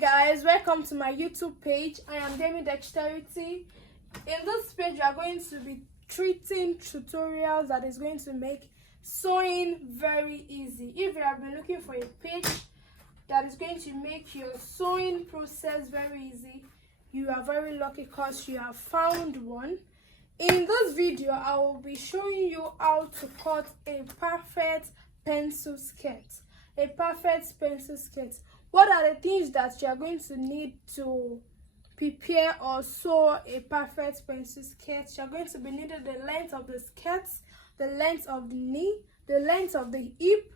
Guys, welcome to my YouTube page. I am Demi Dexterity. In this page we are going to be treating tutorials that is going to make sewing very easy. If you have been looking for a page that is going to make your sewing process very easy, you are very lucky because you have found one. In this video I will be showing you how to cut a perfect pencil skirt. What are the things that you are going to need to prepare or sew a perfect pencil skirt? You are going to be needing the length of the skirt, the length of the knee, the length of the hip,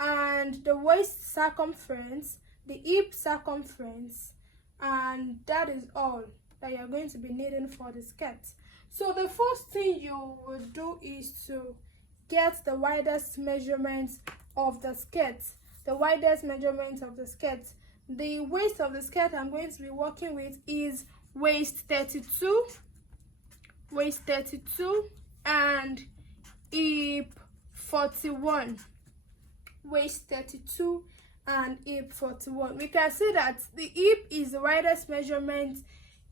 and the waist circumference, the hip circumference, and that is all that you are going to be needing for the skirt. So the first thing you will do is to get the widest measurements of the skirt. The widest measurement of the skirt. The waist of the skirt I'm going to be working with is waist 32, and hip 41. Waist 32 and hip 41. We can see that the hip is the widest measurement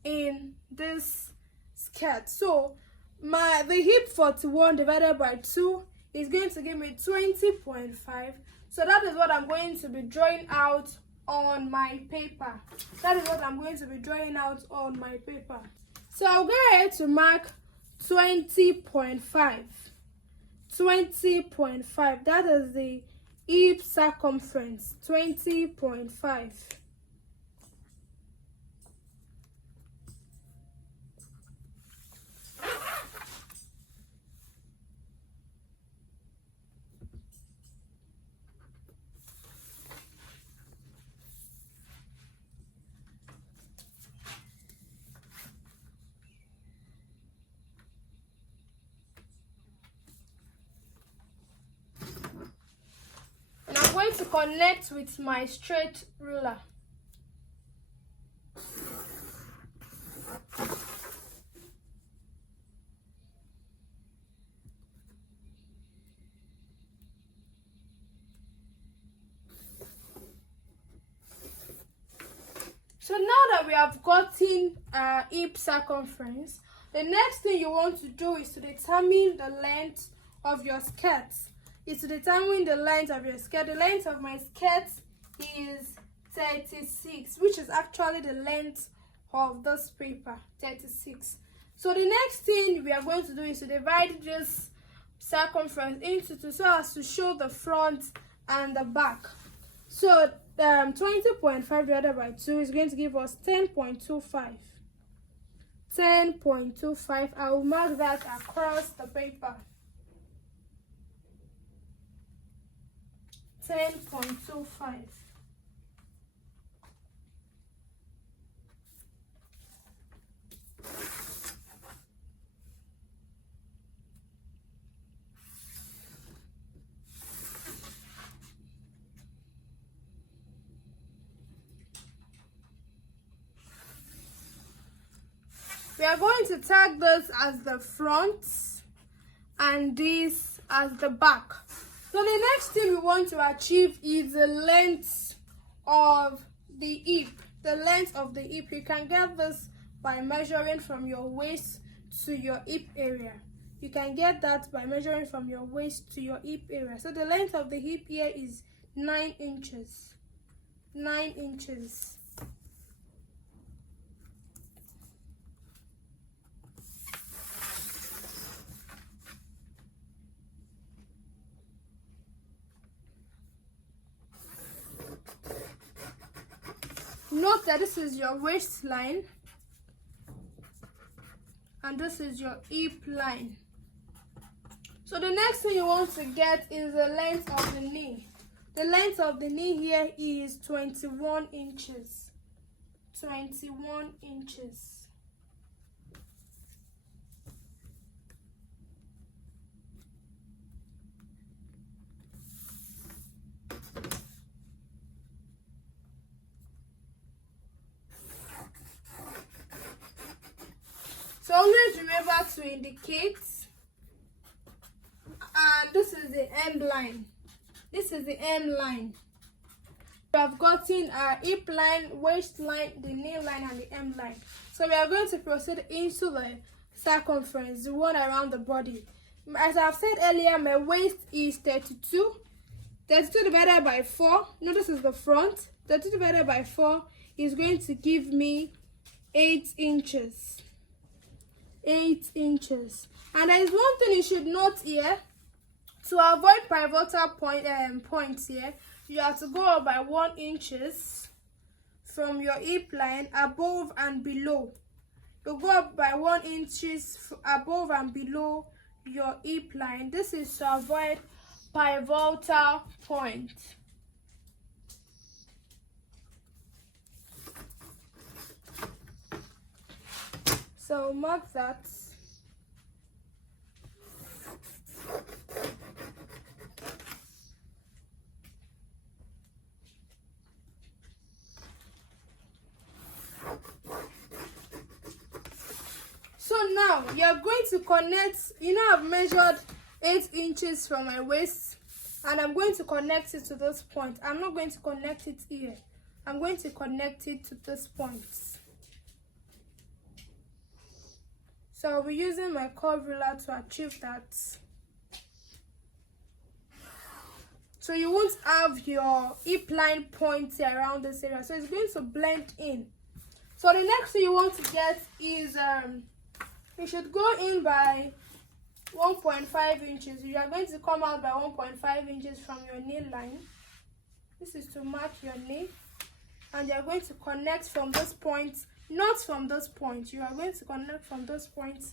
in this skirt. So the hip 41 divided by 2 is going to give me 20.5. So that is what I'm going to be drawing out on my paper. So I'll go ahead to mark 20.5. 20.5. That is the hip circumference. 20.5. I'm going to connect with my straight ruler. So now that we have gotten our hip circumference, the next thing you want to do is to determine the length of your skirt. The length of my skirt is 36, which is actually the length of this paper, 36. So the next thing we are going to do is to divide this circumference into two so as to show the front and the back. So 20.5 divided by 2 is going to give us 10.25. 10.25. I will mark that across the paper. 10.25. We are going to tag this as the front and this as the back. So the next thing we want to achieve is the length of the hip. The length of the hip. You can get this by measuring from your waist to your hip area. You can get that by measuring from your waist to your hip area. So the length of the hip here is 9 inches. 9 inches. Note that this is your waistline and this is your hip line. So the next thing you want to get is the length of the knee. The length of the knee here is 21 inches. 21 inches. So always remember to indicate, and this is the end line. This is the end line. We have gotten our hip line, waistline, the knee line, and the M line. So we are going to proceed into the circumference, the one around the body. As I've said earlier, my waist is 32. 32 divided by 4, no, this is the front. 32 divided by 4 is going to give me 8 inches. 8 inches. And there is one thing you should note here. To avoid pivotal points here, you have to go up by 1 inches from your hip line above and below. You go up by 1 inches above and below your hip line. This is to avoid pivotal point. So mark that. So now you're going to connect, I've measured 8 inches from my waist, and I'm going to connect it to this point. I'm not going to connect it here. I'm going to connect it to this point. So I'll be using my curve ruler to achieve that. So you won't have your hip line points around this area. So it's going to blend in. So the next thing you want to get is you should go in by 1.5 inches. You are going to come out by 1.5 inches from your knee line. This is to mark your knee. And you are going to connect from this point, not from this point. You are going to connect from this point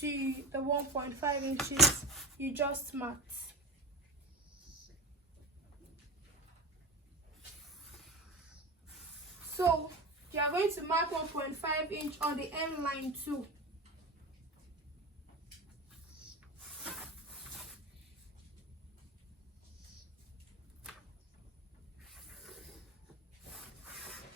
to the 1.5 inches you just marked. So you are going to mark 1.5 inch on the M line too.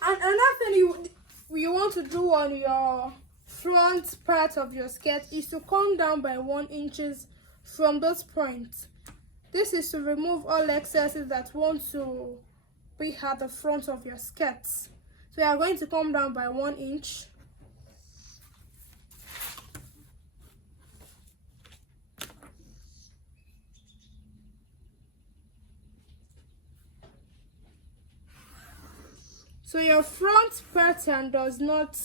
And another thing you want to do on your front part of your skirt is to come down by 1 inches from this point. This is to remove all excesses that want to be at the front of your skirt. So you are going to come down by 1 inch. So your front pattern does not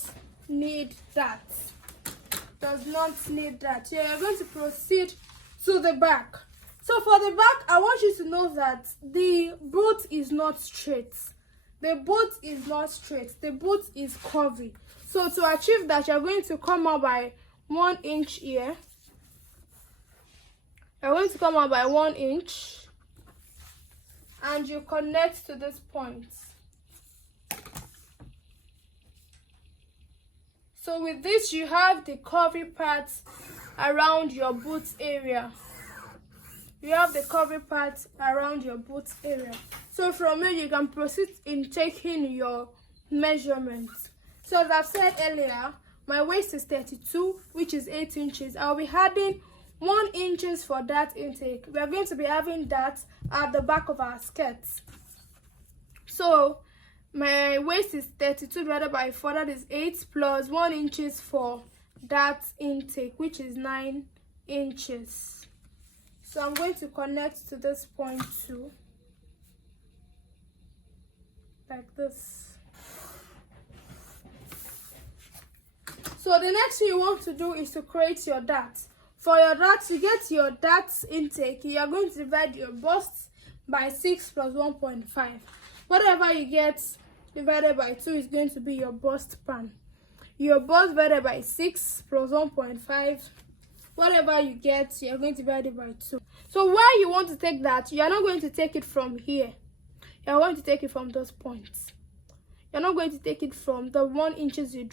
need that. Does not need that. So you're going to proceed to the back. So for the back, I want you to know that the boot is not straight. The boot is not straight. The boot is curvy. So to achieve that, you're going to come out by 1 inch here. You're going to come out by 1 inch. And you connect to this point. So with this, you have the curvy part around your boot area. You have the curvy part around your boot area. So from here, you can proceed in taking your measurements. So as I've said earlier, my waist is 32, which is 8 inches. I'll be adding 1 inches for that intake. We are going to be having that at the back of our skirts. So my waist is 32 divided by 4, that is 8, plus 1 inches for that intake, which is 9 inches. So I'm going to connect to this point too, like this. So the next thing you want to do is to create your dart. For your dart, to get your dart intake, you are going to divide your bust by 6 plus 1.5. Whatever you get divided by 2 is going to be your bust pan. Your bust divided by 6 plus 1.5. Whatever you get, you're going to divide it by 2. So where you want to take that, you're not going to take it from here. You're going to take it from those points. You're not going to take it from the 1 inches you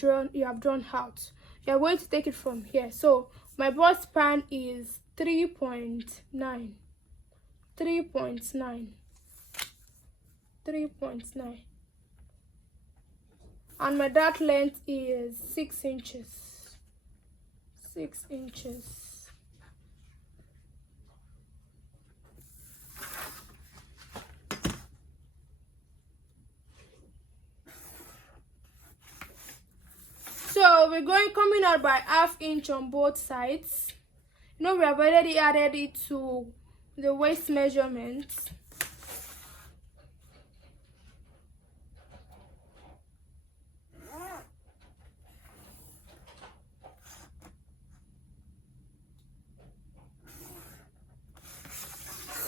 have drawn out. You're going to take it from here. So my bust pan is 3.9. 3.9. 3.9. And my dart length is 6 inches. 6 inches. So we're coming out by 1/2 inch on both sides. We have already added it to the waist measurement.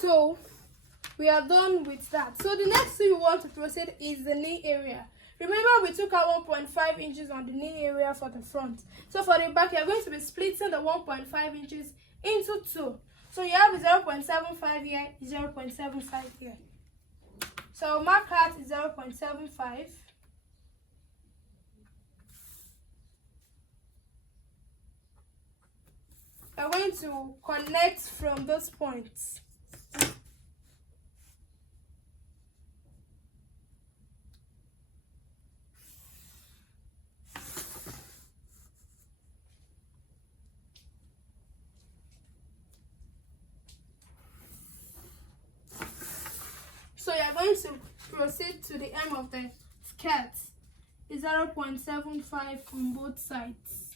So we are done with that. So the next thing we want to proceed is the knee area. Remember, we took out 1.5 inches on the knee area for the front. So for the back, you're going to be splitting the 1.5 inches into 2. So you have 0.75 here, 0.75 here. So mark out 0.75. We're going to connect from those points. So you're going to proceed to the hem of the skirt. It's 0.75 on both sides.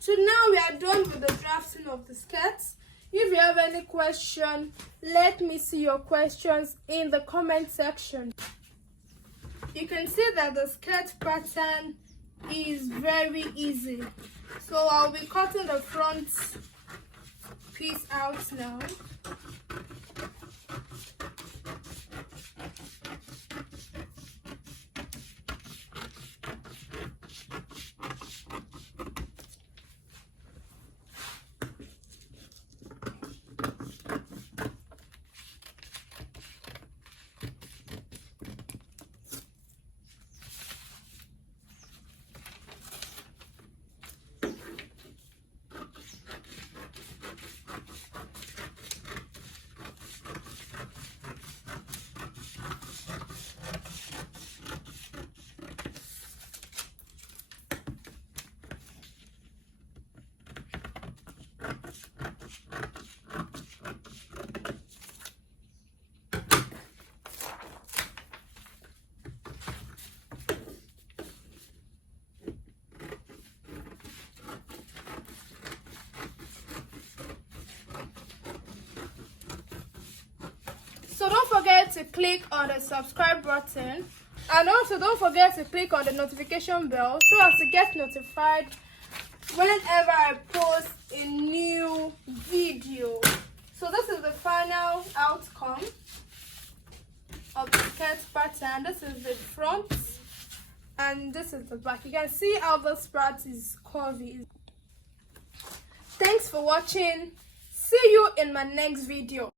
So now we are done with the drafting of the skirts. If you have any question, let me see your questions in the comment section. You can see that the skirt pattern is very easy. So I'll be cutting the front piece out now. So don't forget to click on the subscribe button, and also don't forget to click on the notification bell so as to get notified whenever I post a new video. So this is the final outcome of the skirt pattern. This is the front and this is the back. You can see how this part is curvy. Thanks for watching. See you in my next video.